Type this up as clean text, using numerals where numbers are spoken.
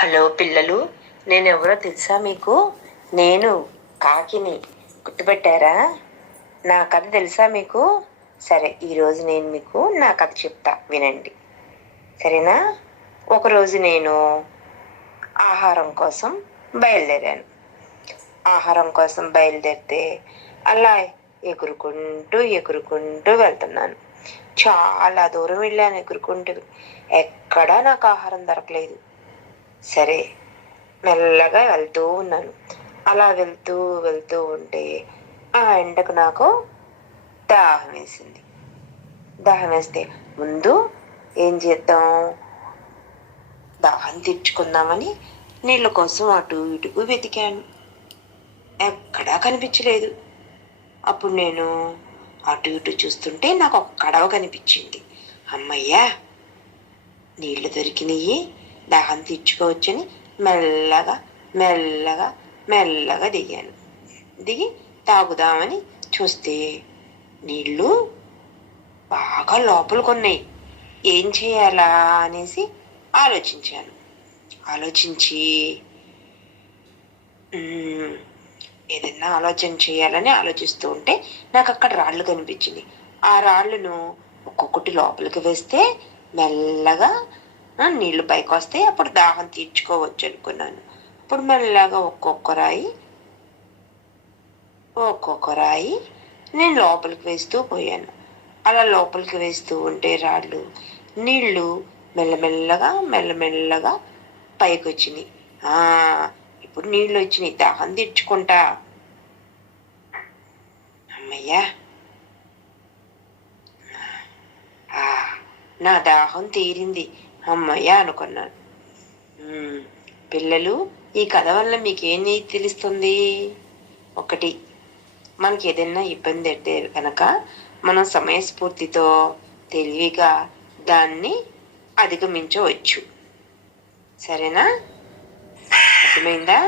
Hello పిల్లలు, నేనెవరో తెలుసా మీకు? నేను కాకిని. గుర్తుపెట్టారా? నా కథ తెలుసా మీకు? సరే, ఈరోజు నేను మీకు నా కథ చెప్తా, వినండి. సరేనా? ఒకరోజు నేను ఆహారం కోసం బయలుదేరాను. ఆహారం కోసం బయలుదేరితే అలా ఎగురుకుంటూ వెళ్తున్నాను. చాలా దూరం వెళ్ళాను ఎగురుకుంటూ. ఎక్కడా నాకు ఆహారం దొరకలేదు. సరే, మెల్లగా వెళ్తూ ఉన్నాను. అలా వెళ్తూ ఉంటే ఆ ఎండకు నాకు దాహం వేసింది. దాహం వేస్తే ముందు ఏం చేద్దాం, దాహం తీర్చుకుందామని నీళ్ళ కోసం అటు ఇటుకు వెతికాను. ఎక్కడా కనిపించలేదు. అప్పుడు నేను అటు ఇటు చూస్తుంటే నాకు ఒక కడవ కనిపించింది. అమ్మయ్యా, నీళ్లు దొరికినాయి, దాహం తీర్చుకోవచ్చని మెల్లగా మెల్లగా మెల్లగా దిగాను. దిగి తాగుదామని చూస్తే నీళ్లు బాగా లోపలికొన్నాయి. ఏం చేయాలా అనేసి ఆలోచించాను. ఆలోచించి ఏదైనా ఆలోచన చేయాలని ఆలోచిస్తూ ఉంటే నాకు అక్కడ రాళ్ళు కనిపించింది. ఆ రాళ్ళను ఒక్కొక్కటి లోపలికి వేస్తే మెల్లగా నీళ్లు పైకి వస్తే అప్పుడు దాహం తీర్చుకోవచ్చు అనుకున్నాను. అప్పుడు మెల్లగా ఒక్కొక్క రాయి నేను లోపలికి వేస్తూ పోయాను. అలా లోపలికి వేస్తూ ఉంటే రాళ్ళు నీళ్లు మెల్లమెల్లగా పైకి వచ్చినాయి. ఇప్పుడు నీళ్లు వచ్చినాయి, దాహం తీర్చుకుంటా. అమ్మయ్యా, నా దాహం తీరింది, అమ్మయ్య అనుకున్నాను. పిల్లలు, ఈ కథ వల్ల మీకేం తెలుస్తుంది? ఒకటి, మనకి ఏదైనా ఇబ్బంది అయితే కనుక మనం సమయస్ఫూర్తితో తెలివిగా దాన్ని అధిగమించవచ్చు. సరేనా? అర్థమైందా?